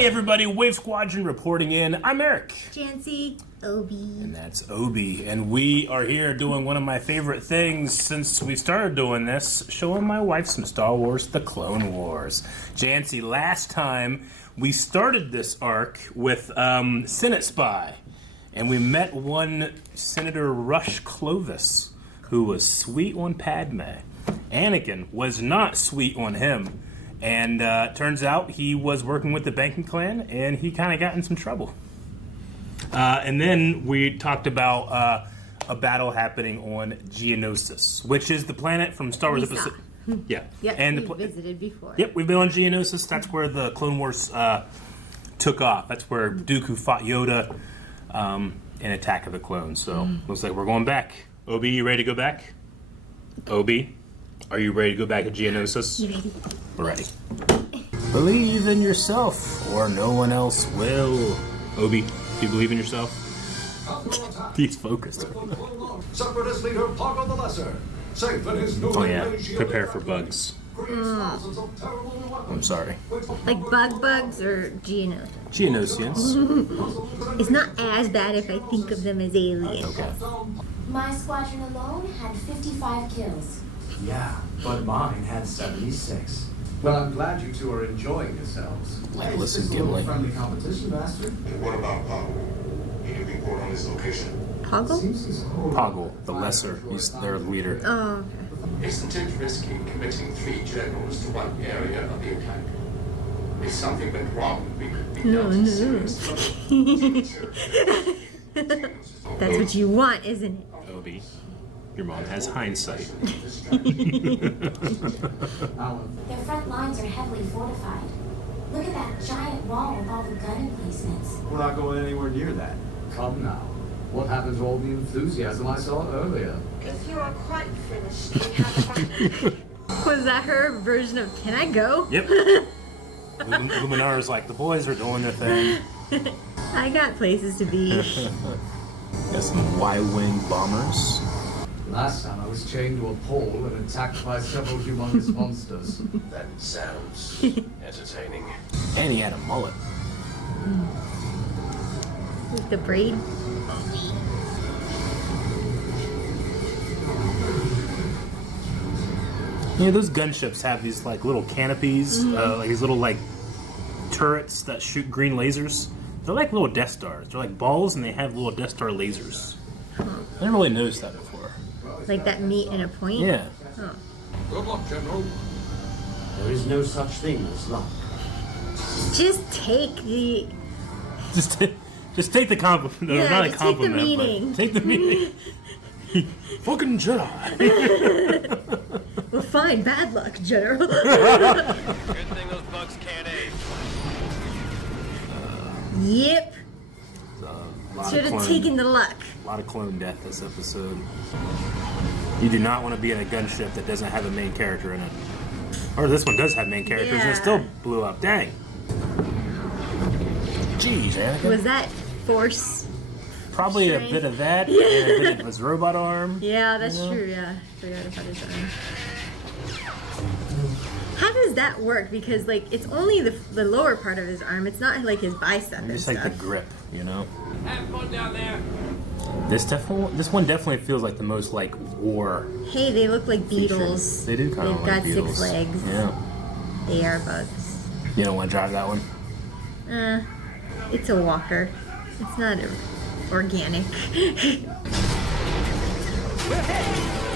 Hey everybody, Wave Squadron reporting in. I'm Eric. Janci, Obi. And that's Obi. And we are here doing one of my favorite things since we started doing this, showing my wife some Star Wars, The Clone Wars. Janci, last time we started this arc with Senate Spy. And we met one Senator Rush Clovis, who was sweet on Padme. Anakin was not sweet on him. And turns out he was working with the banking clan, and he kind of got in some trouble. And then we talked about a battle happening on Geonosis, which is the planet from Star Wars Episode. Yeah. Yep, and we visited before. Yep, we've been on Geonosis. That's where the Clone Wars took off. That's where Dooku fought Yoda in Attack of the Clones. So looks like we're going back. Obi, you ready to go back? Obi, are you ready to go back to Geonosis? You ready? We're ready. Believe in yourself, or no one else will. Obi, do you believe in yourself? He's focused. Separatist leader Pago the Lesser. Safe in his new Oh yeah, prepare for bugs. I'm sorry. Like bugs or Geonosis? Geonosians. It's not as bad if I think of them as aliens. Okay. My squadron alone had 55 kills. Yeah, but mine had 76. Well, I'm glad you two are enjoying yourselves. Like, listen, Gimli. Friendly competition, Master. And what about Pago? Can you report on his location? Poggle? Poggle, the lesser, he's their leader. Oh, okay. Isn't it risky committing 3 generals to one area of the attack? If something went wrong, we could be down to serious trouble. That's what you want, isn't it? Obi, your mom has hindsight. Their front lines are heavily fortified. Look at that giant wall with all the gun emplacements. We're not going anywhere near that. Come now. What happened to all the enthusiasm I saw earlier? If you are quite finished, we have Was that her version of "Can I go"? Yep. Luminar's like, the boys are doing their thing. I got places to be. Got some Y-wing bombers. Last time I was chained to a pole and attacked by several humongous monsters. That sounds entertaining. And he had a mullet. With the braid. You know, those gunships have these like little canopies, like these little like turrets that shoot green lasers. They're like little Death Stars. They're like balls, and they have little Death Star lasers. I didn't really notice that before. Like that meat and a point? Yeah. Oh. Good luck, General. There is no such thing as luck. Just take the... Just take the compliment. No, Yeah, not a just take the compliment. meaning. But take the meaning. Fucking Jedi. Well, fine. Bad luck, General. Good thing those bugs can't aim. Yep. Should have taken the luck. A lot of clone death this episode. You do not want to be in a gunship that doesn't have a main character in it. Or this one does have main characters and it Yeah. still blew up. Dang. Jeez, Anakin. Was that force? Probably a bit of that and a bit of his robot arm. Yeah, that's true, yeah. Forgot about his arm. How does that work? Because, like, it's only the lower part of his arm. It's not, like, his bicep and Just stuff. like the grip, you know? Have fun down there. This one definitely feels like the most, like, war. Hey, they look like beetles. They do kind of They've like got beetles. 6 legs. Yeah. They are bugs. You don't want to drive that one? It's a walker. It's not organic.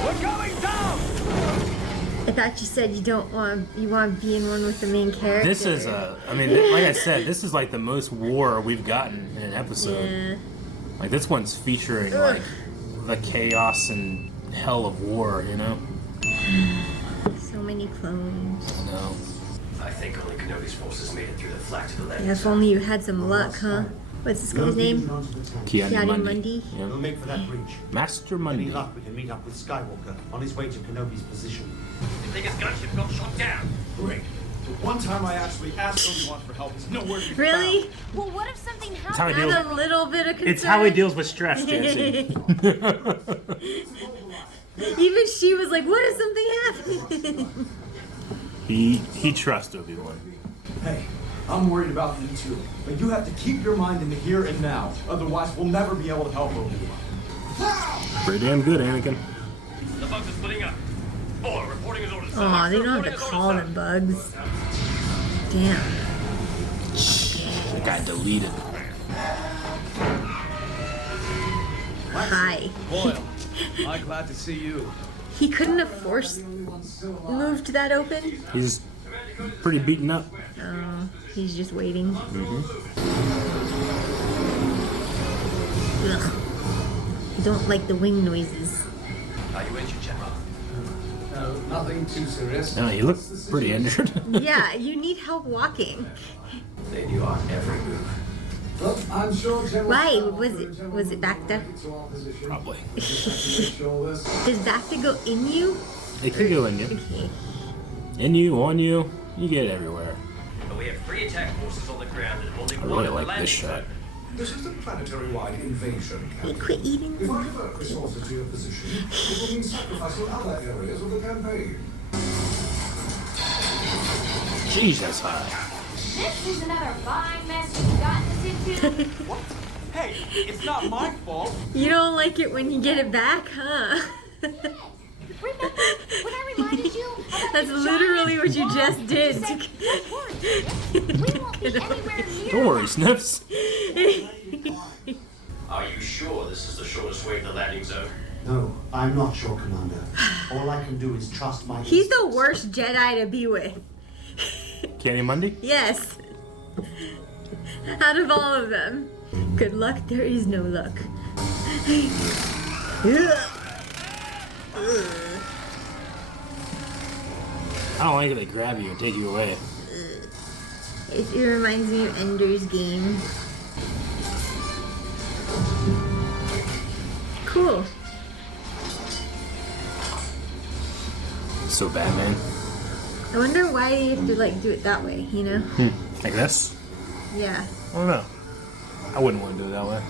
We're going down! I thought you said you want to be in one with the main character. This is like I said, this is like the most war we've gotten in an episode. Yeah. Like this one's featuring like the chaos and hell of war, you know? So many clones. I know. I think only Kenobi's forces made it through the flat to the left. Yeah, if only you had some luck, huh? What's this guy's name? Keanu Mundi. Yeah. We'll make for that breach. Master Any Mundi. luck, we can meet up with Skywalker on his way to Kenobi's position. You think his gunship got shot down? Great. The one time I actually asked Obi-Wan for help is nowhere to be Really? found. Well, what if something It's how he happened? deals. That's a little bit of concern. It's how he deals with stress, Janci. Even she was like, what if something happened? He trusts Obi-Wan. Hey, I'm worried about you too. But you have to keep your mind in the here and now. Otherwise, we'll never be able to help Obi-Wan. Pretty damn good, Anakin. The bugs are splitting up. Boy, reporting his orders. Aw, they don't have to call them bugs. Damn. It got deleted. Hi. Boyle, I'm glad to see you. He couldn't have moved that open? He's pretty beaten up. Oh, he's just waiting. Ugh. I don't like the wing noises. Are you injured, General? No, nothing too serious. No, you look pretty injured. Yeah, you need help walking. They knew our every move. But I'm sure General Why? Was it Bacta? Probably. Does Bacta go in you? It could go in you. Okay. In you, on you. You get it everywhere. But we have 3 attack forces on the ground and only I one really on the like landing this shot. zone. This is the planetary-wide invasion Hey, camp. quit eating. If I divert resources to your position, it will mean sacrifice on other areas of the campaign. Jeez, that's high. This is another fine mess you've gotten us into. What? Hey, it's not my fault. You don't like it when you get it back, huh? Remember when I reminded you about That's the literally giant what you wall? just did. You said, "Don't worry, we won't be anywhere near Don't worry, Snips. Are you sure this is the shortest way to the landing zone? No, I'm not sure, Commander. All I can do is trust my He's the instincts. worst Jedi to be with. Candy Monday? Yes. Out of all of them. Good luck, there is no luck. I don't like it. They grab you and take you away. It reminds me of Ender's Game. Cool. So Batman. I wonder why you have to like do it that way, you know? Like this? Yeah. I don't know. I wouldn't want to do it that way.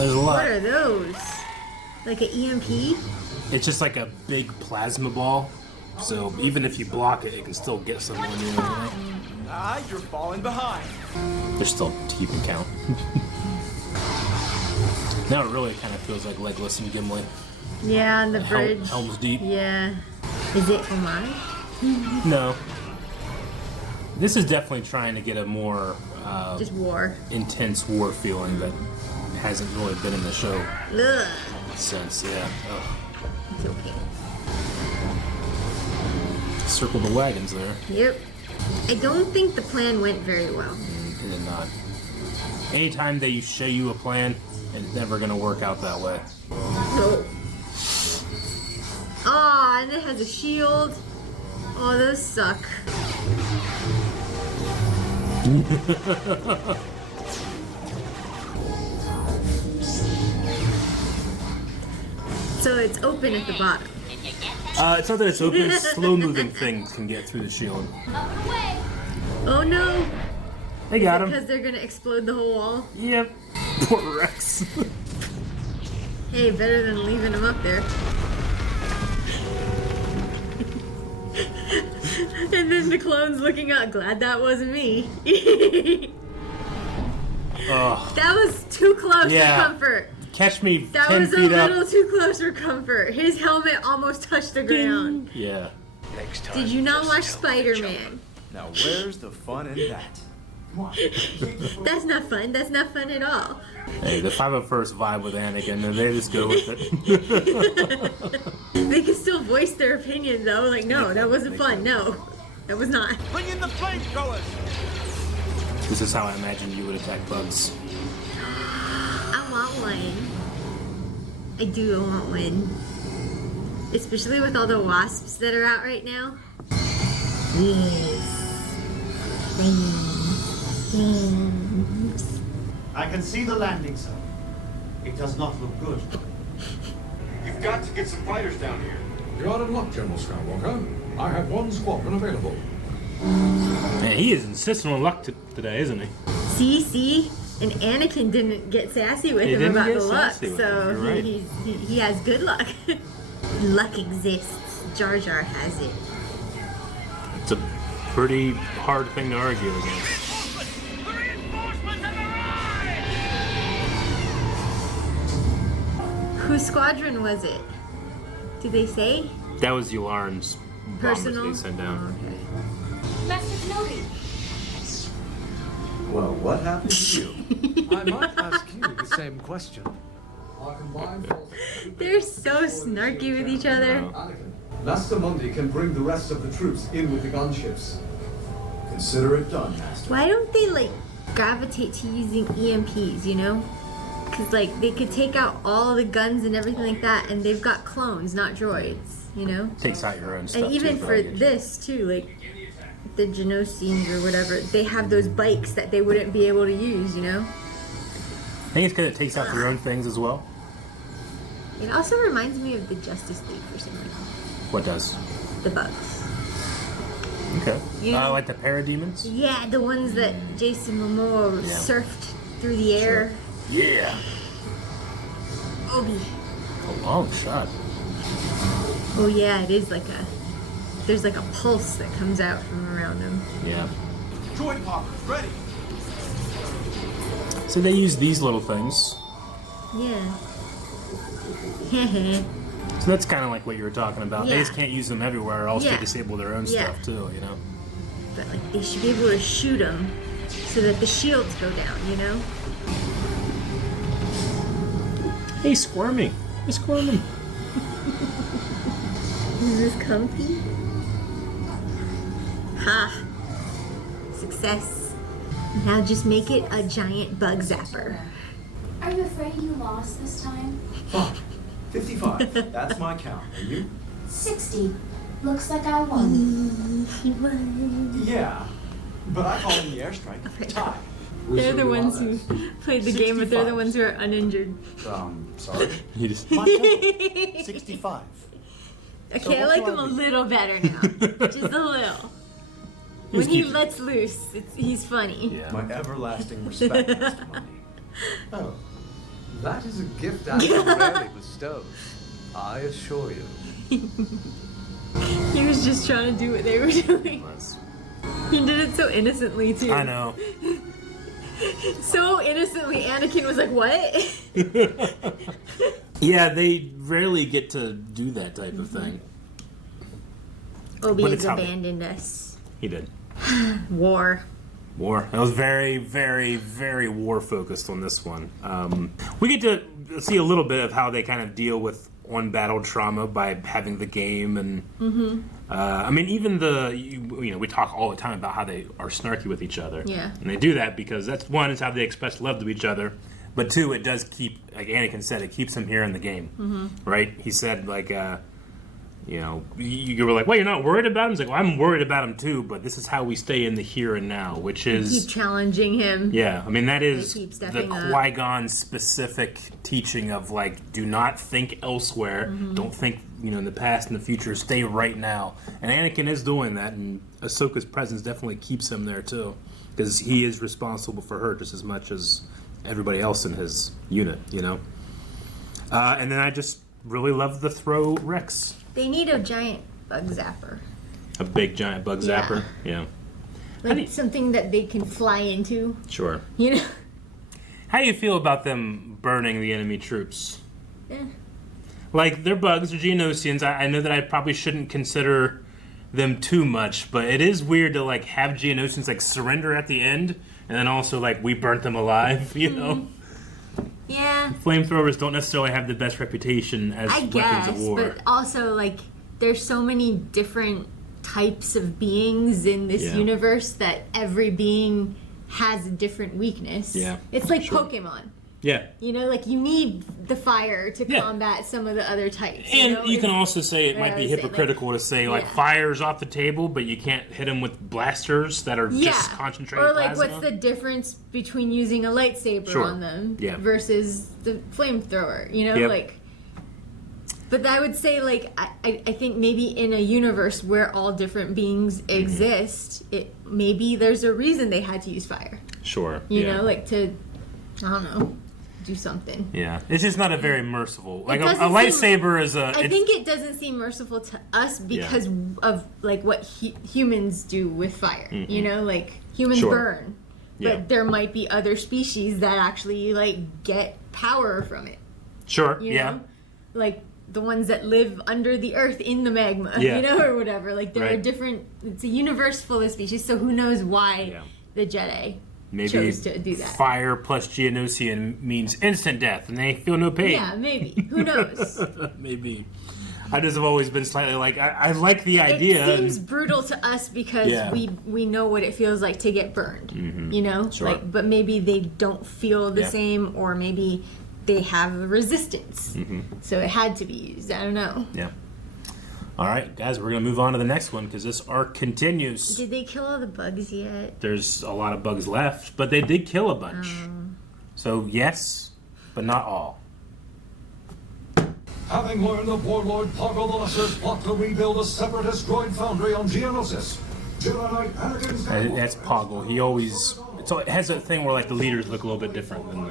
There's a What lot. are those? Like an EMP? It's just like a big plasma ball. So even if you block it, it can still get someone you know. Ah, you're falling behind. They're still keeping count. Now it really kind of feels like Legolas and Gimli. Yeah, on the bridge. Helm's Deep. Yeah. Is it homage? No. This is definitely trying to get a more Just war. intense war feeling that hasn't really been in the show Ugh. since. Yeah. Ugh. It's okay. Circle the wagons there. Yep. I don't think the plan went very well. It did not. Anytime they show you a plan, it's never going to work out that way. No. Aw, and it has a shield. Oh, those suck. So it's open at the bottom. It's not that it's open. Slow-moving things can get through the shield. Up and away. Oh no! They got him. Because they're gonna explode the whole wall. Yep. Poor Rex. Hey, better than leaving him up there. And then the clone's looking out. Glad that wasn't me. Ugh. That was too close Yeah. for comfort. Catch me That 10 was a feet up. little too close for comfort. His helmet almost touched the ground. Yeah. Next time. Did you not just watch tell me to jump. Spider-Man? Now, where's the fun in that? That's not fun. That's not fun at all. Hey, the 501st vibe with Anakin, and they just go with it. They can still voice their opinion though. Like, no, that wasn't fun. No, that was not. Bring in the flamethrowers! This is how I imagine you would attack bugs. I want one. I do want one. Especially with all the wasps that are out right now. Yes. Thanks. I can see the landing zone. It does not look good. You've got to get some fighters down here. You're in luck, General Skywalker. I have one squadron available. Man, he is insisting on luck today, isn't he? See? And Anakin didn't get sassy with He him didn't about get the luck, sassy with so him, you're right. he has good luck. Luck exists. Jar Jar has it. It's a pretty hard thing to argue against. Whose squadron was it? Did they say? That was Yularn's bombers Personal? they sent down. Oh, okay. Master Kenobi. Well, what happened to you? I might ask you the same question. Our combined forces- They're so snarky with each other. Anakin, Master Mundi can bring the rest of the troops in with the gunships. Consider it done, Master. Why don't they like gravitate to using EMPs, you know? Because like they could take out all the guns and everything like that, and they've got clones, not droids, you know? Takes out your own stuff. And even too, for this too, like the Geonosians or whatever, they have those bikes that they wouldn't be able to use, you know? I think it's because it takes out their own things as well. It also reminds me of the Justice League for some reason. What does? The bugs. Okay. Yeah. Like the parademons? Yeah, the ones that Jason Momoa Yeah. surfed through the air. Yeah. Obi. A long shot. Oh yeah, it is like there's like a pulse that comes out from around them. Yeah. Droid poppers, ready! So they use these little things. Yeah. So that's kind of like what you were talking about. They Yeah. just can't use them everywhere, or else Yeah. they disable their own Yeah. stuff too, you know? But like they should be able to shoot them so that the shields go down, you know? Hey, squirming. He's squirming. Is this comfy? Ha! Success. Now just make it a giant bug zapper. Are you afraid you lost this time? 55. That's my count. And you? 60. Looks like I won. Yeah. But I call in the airstrike. Tie. They're the ones who played the game, but they're the ones who are uninjured. Sorry. You just... My total, 65. Okay, I what like do him I a read? little better now. Just a little. When he lets loose, he's funny. Yeah. My everlasting respect, Mr. Mundi. Oh, That is a gift Anakin rarely bestows, I assure you. He was just trying to do what they were doing. He did it so innocently, too. I know. So innocently, Anakin was like, what? Yeah, they rarely get to do that type of thing. Obi But has it's how they- abandoned us. He did. War. War. That was very, very, very war focused on this one. We get to see a little bit of how they kind of deal with on-battle trauma by having the game, and I mean, even we talk all the time about how they are snarky with each other. Yeah. And they do that because that's one is how they express love to each other, but two, it does keep, like Anakin said, it keeps him here in the game, right? He said like. You were like, well, you're not worried about him? He's like, well, I'm worried about him too, but this is how we stay in the here and now, which is... Keep challenging him. Yeah, I mean, that is keep the stepping up. Qui-Gon specific teaching of, like, do not think elsewhere. Don't think, in the past and the future. Stay right now. And Anakin is doing that, and Ahsoka's presence definitely keeps him there, too. Because he is responsible for her just as much as everybody else in his unit, And then I just really love the throw Rex. They need a giant bug zapper. A big, giant bug Yeah. zapper? Yeah. Like something that they can fly into, Sure. you know? How do you feel about them burning the enemy troops? Yeah. Like, they're bugs, they're Geonosians. I know that I probably shouldn't consider them too much, but it is weird to, like, have Geonosians, like, surrender at the end, and then also, like, we burnt them alive, you know? Yeah, Flamethrowers don't necessarily have the best reputation as I weapons guess, of war. but also, like, there's so many different types of beings in this Yeah. universe that every being has a different weakness. Yeah, It's like sure. Pokemon. Yeah. Like, you need the fire to Yeah. combat some of the other types. And you can It's- also say it might be I would say, hypocritical to say, like, yeah. fire's off the table, but you can't hit them with blasters that are just concentrated Or, like, plasma. what's the difference between using a lightsaber Sure. on them Yeah. versus the flamethrower, Yep. Like... But I would say, like, I think maybe in a universe where all different beings exist, maybe there's a reason they had to use fire. Sure. You know, like to, I don't know. do something. Yeah, it's just not a very merciful. Like a doesn't lightsaber is a. I think it doesn't seem merciful to us because of like what humans do with fire. You know, like humans burn, but there might be other species that actually like get power from it. Sure. You know? Like the ones that live under the earth in the magma, you know, or whatever. Like there are different. It's a universe full of species, so who knows why the Jedi chose to do that. Fire plus Geonosian means instant death, and they feel no pain. Yeah, maybe. Who knows? Maybe. I just have always been slightly like, I like the idea. It seems brutal to us because we know what it feels like to get burned, you know? Sure. Like, but maybe they don't feel the same, or maybe they have a resistance. So it had to be used. I don't know. Yeah. All right, guys, we're going to move on to the next one because this arc continues. Did they kill all the bugs yet? There's a lot of bugs left, but they did kill a bunch. So, yes, but not all. Having learned of Warlord Poggle the Lesser's plot to rebuild a separatist droid foundry on Geonosis, Jedi Knight Anakin That's Poggle. He always... it has a thing where like the leaders look a little bit different than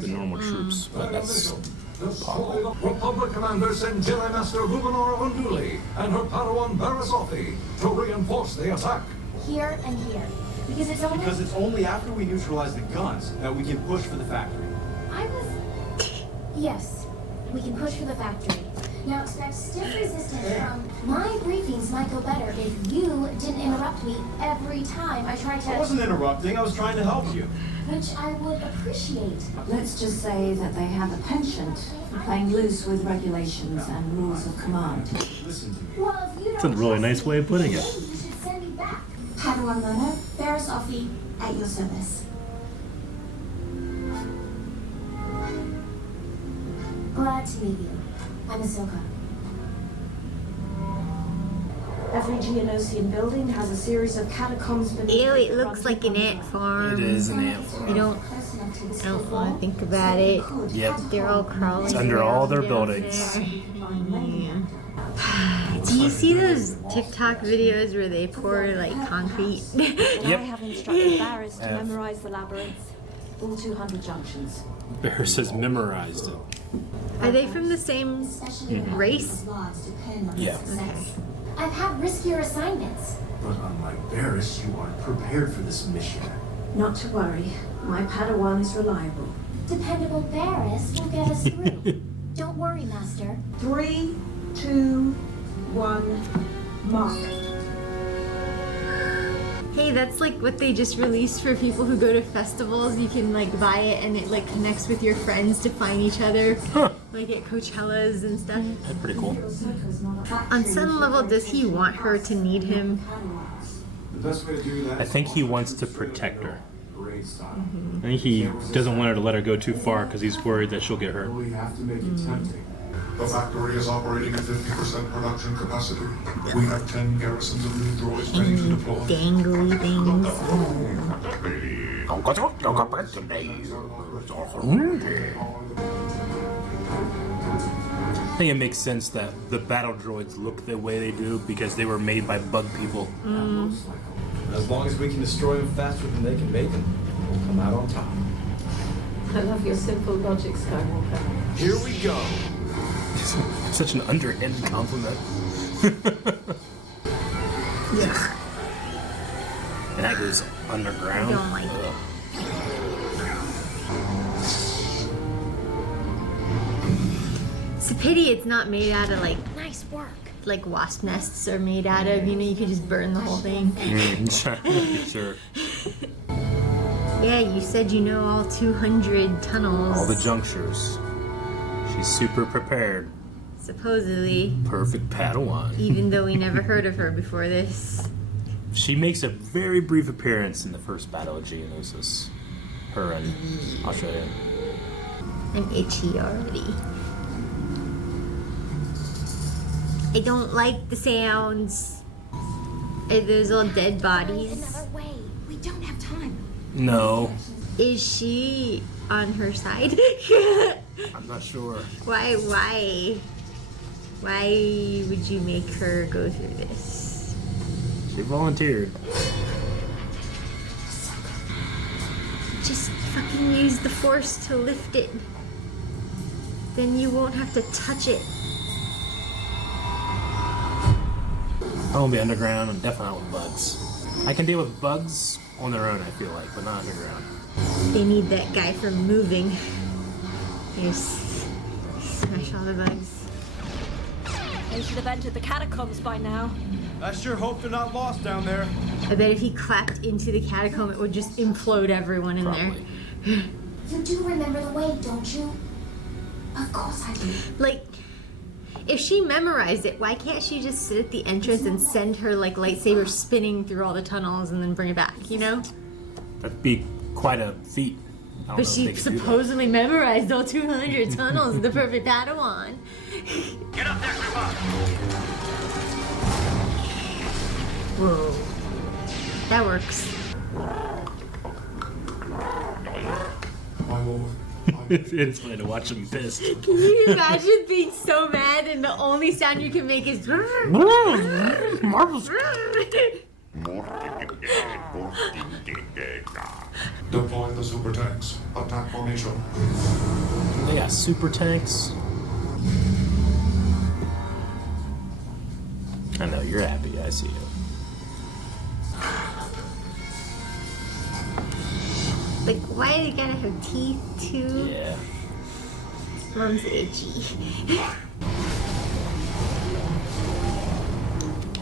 the normal troops, but that's... Republic commander sent Jedi Master Rubenora Unduli and her Padawan Barasothi to reinforce the attack. Here and here. Because it's only after we neutralize the guns that we can push for the factory. Yes, we can push for the factory. Now expect stiff resistance from... My briefings might go better if you didn't interrupt me every time I tried to... I wasn't interrupting, I was trying to help you. Which I would appreciate. Let's just say that they have a penchant for playing loose with regulations and rules of command. Listen to me. Well, if you That's a don't really nice way of putting it. you should send me back. Padawan learner, Barasothi, at your service. Glad to meet you. I'm Ahsoka. Every Geonosian building has a series of catacombs beneath Ew, it that looks run like an ant farm. It is an ant farm. I don't want to think about it. Yep. They're all crawling. It's under all their down buildings. there. Do you see those TikTok videos where they pour like concrete? I have instructed Barris to memorize the labyrinth, all 200 junctions. Barris has memorized it. Are they from the same race? Yeah. I've had riskier assignments. But unlike Barris, you aren't prepared for this mission. Not to worry, my Padawan is reliable. Dependable Barris will get us through. Don't worry, Master. 3, 2, 1, mark. Hey, that's like what they just released for people who go to festivals. You can like buy it and it like connects with your friends to find each other. Like at Coachellas and stuff. That's pretty cool. On some level, does he want her to need him? The best way to do that I think he wants to protect her. I think he doesn't want her to let her go too far because he's worried that she'll get hurt. we have to make it tempting. The factory is operating at 50% production capacity. We have 10 garrisons of new droids ready to deploy. Dangly things. I think it makes sense that the battle droids look the way they do because they were made by bug people. As long as we can destroy them faster than they can make them, we'll come out on top. I love your simple logic, Skywalker. Here we go. Such an underhanded compliment. Yeah. And that goes underground. I don't like it. It's a pity it's not made out of like Nice work. like wasp nests are made out of. You know, you could just burn the whole thing. Sure. Yeah, you said you know all 200 tunnels. All the junctures. She's super prepared. Supposedly. Perfect Padawan. Even though we never heard of her before this. She makes a very brief appearance in the first Battle of Geonosis. Her and... I'll show you. I'm itchy already. I don't like the sounds. Are those all dead bodies? Another way. We don't have time. No. Is she on her side? I'm not sure. Why would you make her go through this? She volunteered. Just fucking use the force to lift it. then you won't have to touch it. I won't be underground, and definitely not with bugs. I can deal with bugs on their own, I feel like, but not underground. They need that guy for moving. Just smash all the bugs. They should have entered the catacombs by now. I sure hope they're not lost down there. I bet if he clapped into the catacomb, it would just implode everyone in Probably. there. You do remember the way, don't you? Of course I do. Like, if she memorized it, why can't she just sit at the entrance and send her like lightsaber spinning through all the tunnels and then bring it back, you know? That'd be quite a feat. I don't But know if she they could do that. supposedly memorized all 200 tunnels, the perfect Padawan. Get up there, Trooper! Whoa. That works. My lord, It's funny to watch him pissed. Can you imagine being so mad and the only sound you can make is deploy the super tanks. Attack formation. They got super tanks. I know, you're happy. I see you. Like, why do they gotta have teeth too? Yeah. Mom's itchy.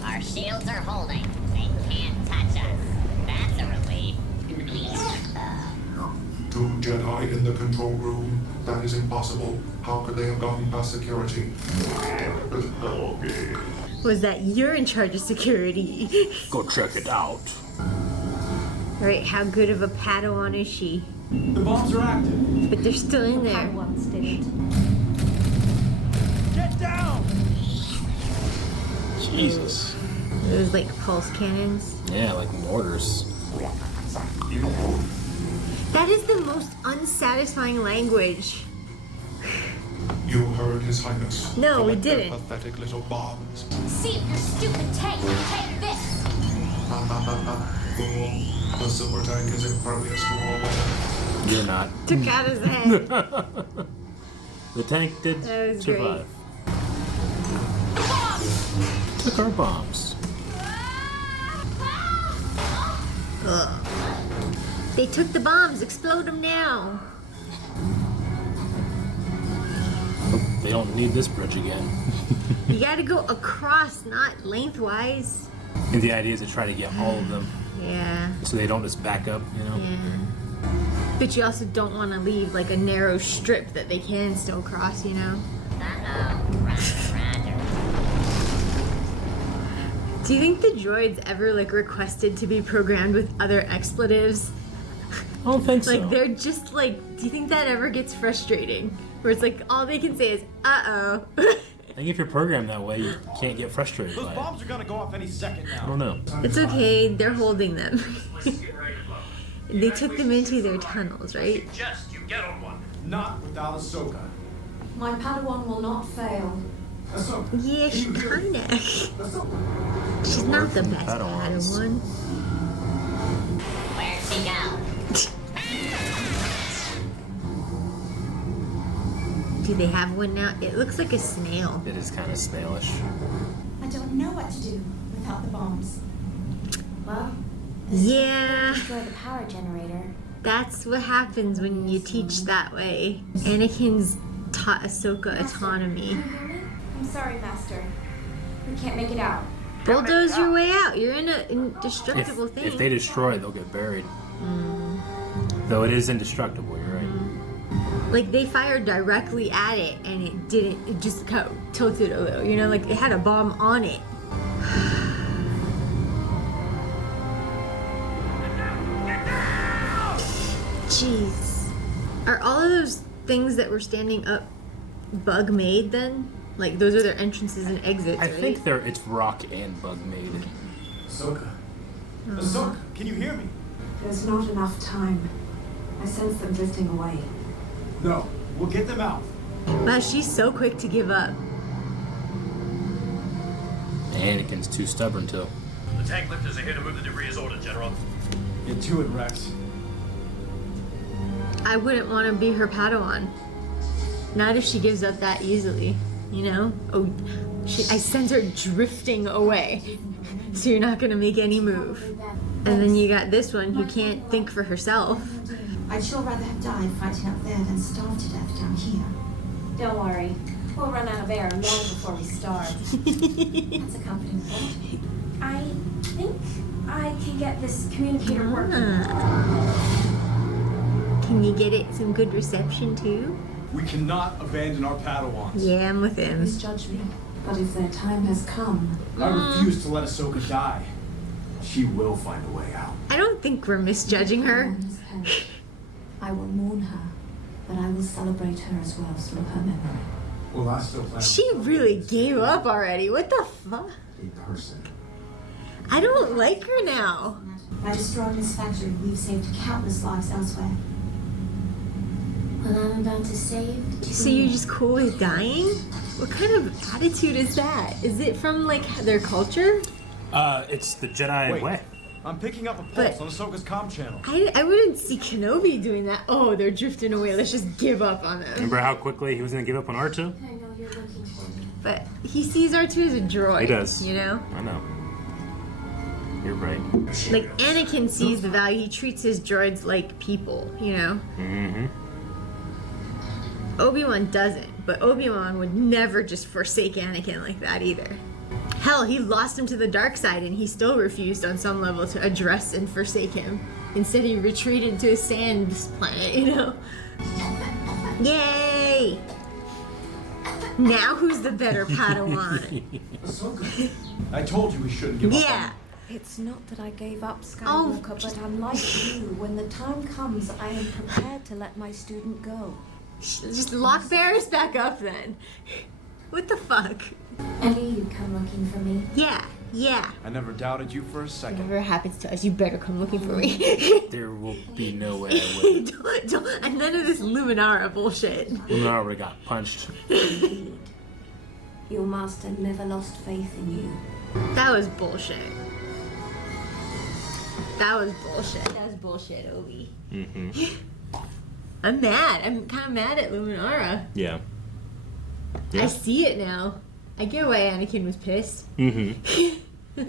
Our shields are holding. They can't touch us. That's a relief. Two Jedi in the control room. That is impossible. How could they have gotten past security? Was that you're in charge of security? Go check it out. Alright, how good of a Padawan is she? The bombs are active. But they're still in there. Padawans didn't. Get down! Jesus. It was like pulse cannons. Yeah, like mortars. That is the most unsatisfying language. You heard His Highness. No, we Collect their didn't. Pathetic little bombs. See if your stupid tank can take this. Fool. The super tank is impervious to all weather. You're not. Took out his head. The tank did That was survive. Took our bombs. Ugh. They took the bombs. Explode them now. They don't need this bridge again. You gotta go across, not lengthwise. And the idea is to try to get all of them Yeah. so they don't just back up, you know? Yeah. But you also don't want to leave like a narrow strip that they can still cross, you know? Do you think the droids ever like requested to be programmed with other expletives? I don't think so. Like they're just like, do you think that ever gets frustrating? Where it's like all they can say is, uh-oh. I think if you're programmed that way, you can't get frustrated Those by bombs are gonna go off any second it. I now. don't know. It's okay, they're holding them. They took them into their tunnels, right? Suggest you get on one. Not without Ahsoka. My Padawan will not fail. Ahsoka. Yeah, she kinda. She's not the best Padawan. Where'd she go? Do they have one now? It looks like a snail. It is kind of snailish. I don't know what to do without the bombs. Well, Yeah, destroy the power generator. that's what happens when you teach that way. Anakin's taught Ahsoka autonomy. Can you hear me? I'm sorry, Master. We can't make it out. Bulldoze your way out. You're in an indestructible thing. If they destroy it, they'll get buried. Though it is indestructible, you're right. Like they fired directly at it and it didn't. It just kind of tilted a little. You know, like it had a bomb on it. Jeez. Are all of those things that were standing up bug made then? Like those are their entrances and exits, I right? think it's rock and bug made. Ahsoka. Ahsoka, can you hear me? There's not enough time. I sense them drifting away. No, we'll get them out. Wow, she's so quick to give up. Anakin's too stubborn to. The tank lifters are here to move the debris as ordered, General. Get to it, Rex. I wouldn't want to be her Padawan. Not if she gives up that easily, you know? Oh, I sent her drifting away, so you're not gonna make any move. And then you got this one who can't think for herself. I'd sure rather have died fighting up there than starve to death down here. Don't worry. We'll run out of air long before we starve. That's a comforting thought. I think I can get this communicator working. Can you get it some good reception too? We cannot abandon our Padawans. Yeah, I'm with him. Misjudge me, but if their time has come... I refuse to let Ahsoka die. She will find a way out. I don't think we're misjudging her. I will mourn her, but I will celebrate her as well through her memory. Well, I still plan. She really gave up already. What the fuck? A person. I don't like her now. By destroying this factory, we've saved countless lives elsewhere. Well, I'm about to save. So you're just cool with dying? What kind of attitude is that? Is it from like their culture? It's the Jedi way. I'm picking up a pulse on Ahsoka's comm channel. I wouldn't see Kenobi doing that. Oh, they're drifting away. Let's just give up on them. Remember how quickly he was going to give up on R2? I know you're looking for me. But he sees R2 as a droid. He does. You know? I know. You're right. Like Anakin sees the value. He treats his droids like people, you know? Mm-hmm. Obi-Wan doesn't, but Obi-Wan would never just forsake Anakin like that either. Hell, he lost him to the dark side and he still refused on some level to address and forsake him. Instead, he retreated to a sand planet, you know? Yay! Now who's the better Padawan? Ahsoka. I told you we shouldn't give up. Yeah. It's not that I gave up, Skywalker, but I'm like you. When the time comes, I am prepared to let my student go. Just lock Barris back up then. What the fuck? I knew you'd come looking for me. Yeah. I never doubted you for a second. Whatever happens to us, you better come looking for me. There will be no way I would. don't, and none of this Luminara bullshit. Luminara already got punched. Your master never lost faith in you. That was bullshit. That was bullshit, Obi. Mm-hmm. I'm mad. I'm kind of mad at Luminara. Yeah. I see it now. I get why Anakin was pissed. Mm-hmm.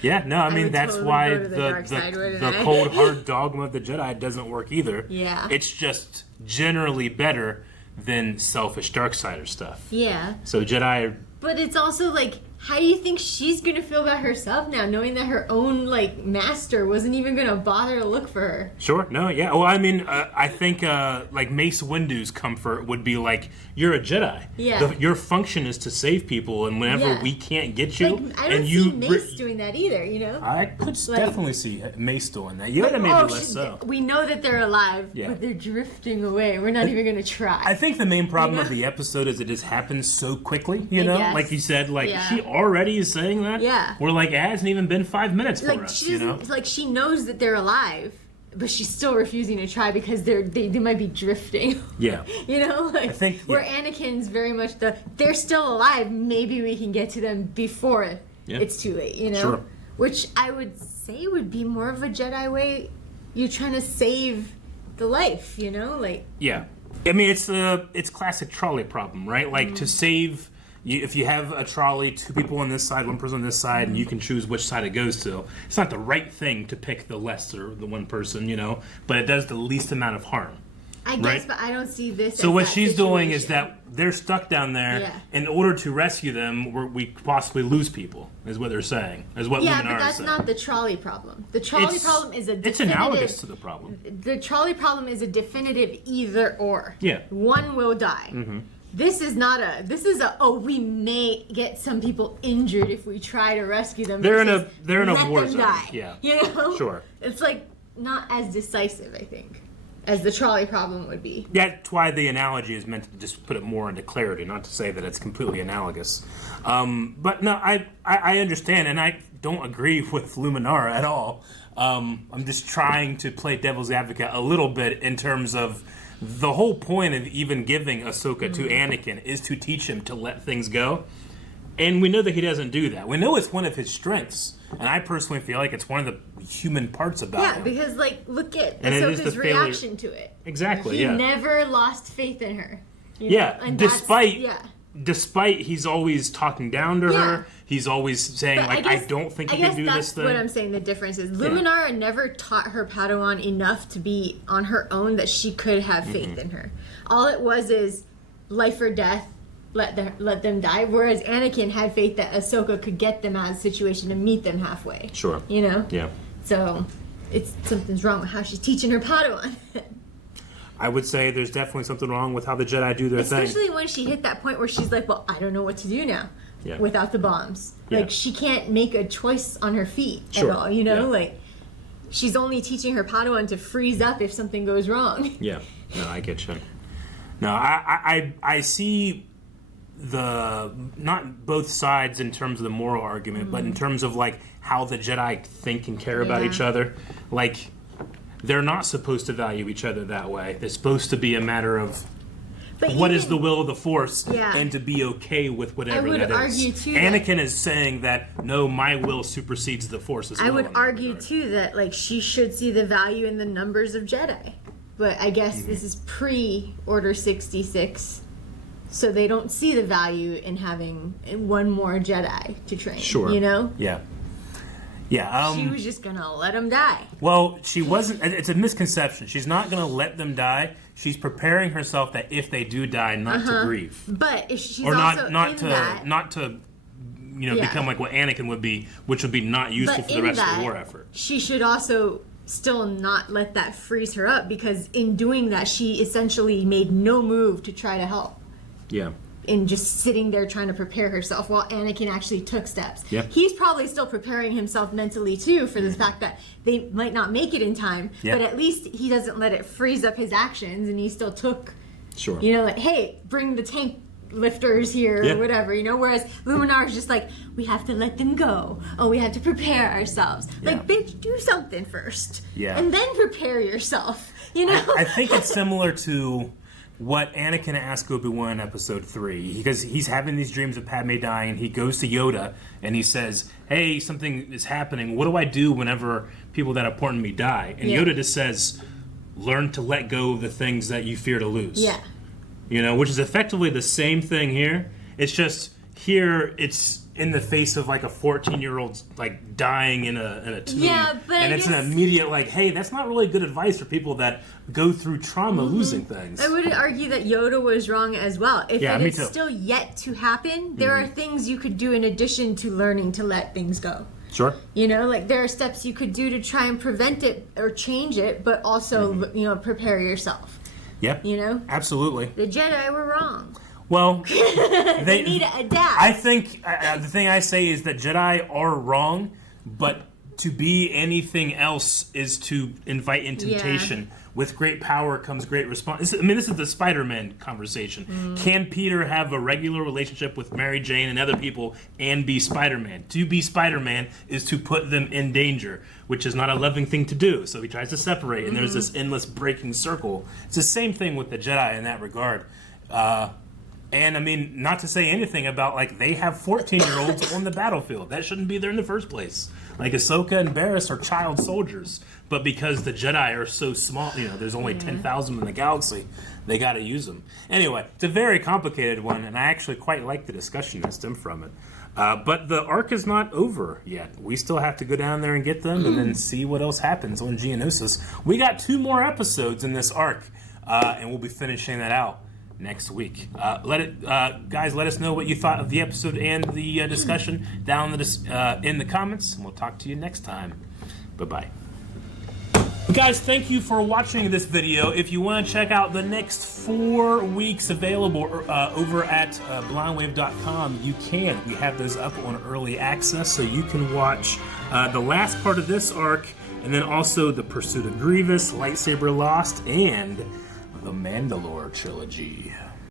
Yeah, no, I mean, that's totally why go to the dark side, wouldn't I? cold, hard dogma of the Jedi doesn't work either. Yeah. It's just generally better than selfish darksider stuff. Yeah. So Jedi... But it's also like, how do you think she's gonna feel about herself now, knowing that her own like master wasn't even gonna bother to look for her? Sure, no, yeah. Well, I mean, I think like Mace Windu's comfort would be like, you're a Jedi. Yeah. Your function is to save people, and whenever we can't get you, Like, I don't and see you Mace doing that either, you know? I could definitely see Mace doing that. Yoda Like, maybe less so. We know that they're alive, Yeah. but they're drifting away. We're not even gonna try. I think the main problem You know? of the episode is it just happens so quickly, you I know? guess. Like you said, like, Yeah. she already is saying that? Yeah. We're like, it hasn't even been 5 minutes for Like us, she you know? doesn't, like she knows that they're alive, but she's still refusing to try because they might be drifting. Yeah. You know, like I think, where Anakin's very much they're still alive. Maybe we can get to them before it's too late. You know, Sure. Which I would say would be more of a Jedi way. You're trying to save the life. You know, like Yeah. I mean, it's classic trolley problem, right? Like, to save... if you have a trolley, 2 people on this side, 1 person on this side, and you can choose which side it goes to, it's not the right thing to pick the lesser, the one person, you know, but it does the least amount of harm. I guess, right? but I don't see this. So as what that she's doing is situation. that they're stuck down there. Yeah. In order to rescue them, we possibly lose people, is what they're saying. Is what Yeah, Luminara but that's saying. not the trolley problem. The trolley problem is a definitive... It's analogous to the problem. The trolley problem is a definitive either or. Yeah. One will die. Mm-hmm. This is we may get some people injured if we try to rescue them. They're versus in a let war them zone. die. Yeah. You know? Sure. It's like not as decisive, I think, as the trolley problem would be. That's why the analogy is meant to just put it more into clarity, not to say that it's completely analogous. But no, I understand, and I don't agree with Luminara at all. I'm just trying to play devil's advocate a little bit in terms of the whole point of even giving Ahsoka to Anakin is to teach him to let things go. And we know that he doesn't do that. We know it's one of his strengths. And I personally feel like it's one of the human parts about him. Because, like, look at And it is Ahsoka's the failure- reaction to it. Exactly, He yeah. never lost faith in her. Yeah, And despite he's always talking down to her, he's always saying, but like, I don't think you can do this thing. That's what I'm saying the difference is. Luminara never taught her Padawan enough to be on her own that she could have faith in her. All it was is life or death, let them die, whereas Anakin had faith that Ahsoka could get them out of the situation and meet them halfway. Sure. You know? Yeah. So, something's wrong with how she's teaching her Padawan. I would say there's definitely something wrong with how the Jedi do their thing. Especially when she hit that point where she's like, well, I don't know what to do now without the bombs. Yeah. Like, she can't make a choice on her feet at all, you know? Like, she's only teaching her Padawan to freeze up if something goes wrong. Yeah. No, I get you. No, I see not both sides in terms of the moral argument, but in terms of, like, how the Jedi think and care about each other. Like, they're not supposed to value each other that way. It's supposed to be a matter of what is the will of the Force and to be okay with whatever that is. I would argue, too, Anakin is saying that, no, my will supersedes the Force's will. I would argue, too, that, like, she should see the value in the numbers of Jedi. But I guess this is pre-Order 66, so they don't see the value in having one more Jedi to train. Sure. You know? Yeah. Yeah, she was just gonna let them die. Well, she wasn't. It's a misconception. She's not gonna let them die. She's preparing herself that if they do die, not to grieve. But if she's or also not to become like what Anakin would be, which would be not useful for the rest of the war effort. She should also still not let that freeze her up, because in doing that, she essentially made no move to try to help. Yeah. In just sitting there trying to prepare herself while Anakin actually took steps. Yeah. He's probably still preparing himself mentally too for the fact that they might not make it in time, but at least he doesn't let it freeze up his actions, and he still took, you know, like, hey, bring the tank lifters here or whatever, you know, whereas Luminar's just like, we have to let them go. Oh, we have to prepare ourselves. Like, bitch, do something first. Yeah. And then prepare yourself, you know? I think it's similar to what Anakin asked Obi-Wan in Episode 3, because he's having these dreams of Padme dying. He goes to Yoda and he says, hey, something is happening. What do I do whenever people that are important to me die? And Yoda just says, learn to let go of the things that you fear to lose. Yeah. You know, which is effectively the same thing here. It's just here it's in the face of like a 14-year-old like dying in a tomb. Yeah, but and it's an immediate like, hey, that's not really good advice for people that go through trauma losing things. I would argue that Yoda was wrong as well. If it is too. still yet to happen, there are things you could do in addition to learning to let things go. Sure. You know, like there are steps you could do to try and prevent it or change it, but also, you know, prepare yourself. Yep. You know? Absolutely. The Jedi were wrong. Well, they need to adapt. I think the thing I say is that Jedi are wrong, but to be anything else is to invite in temptation. With great power comes great response. I mean, this is the Spider-Man conversation. Can Peter have a regular relationship with Mary Jane and other people and be Spider-Man? To be Spider-Man is to put them in danger, which is not a loving thing to do. So he tries to separate, and there's this endless breaking circle. It's the same thing with the Jedi in that regard. And I mean, not to say anything about, like, they have 14-year-olds on the battlefield. That shouldn't be there in the first place. Like, Ahsoka and Barriss are child soldiers. But because the Jedi are so small, you know, there's only 10,000 in the galaxy, they got to use them. Anyway, it's a very complicated one, and I actually quite like the discussion that stemmed from it. But the arc is not over yet. We still have to go down there and get them and then see what else happens on Geonosis. We got 2 more episodes in this arc, and we'll be finishing that out next week. Guys, let us know what you thought of the episode and the discussion down in the comments, and we'll talk to you next time. Bye-bye. Guys, thank you for watching this video. If you want to check out the next 4 weeks available over at blindwave.com, you can. We have those up on early access, so you can watch the last part of this arc, and then also the Pursuit of Grievous, Lightsaber Lost, and the Mandalore trilogy.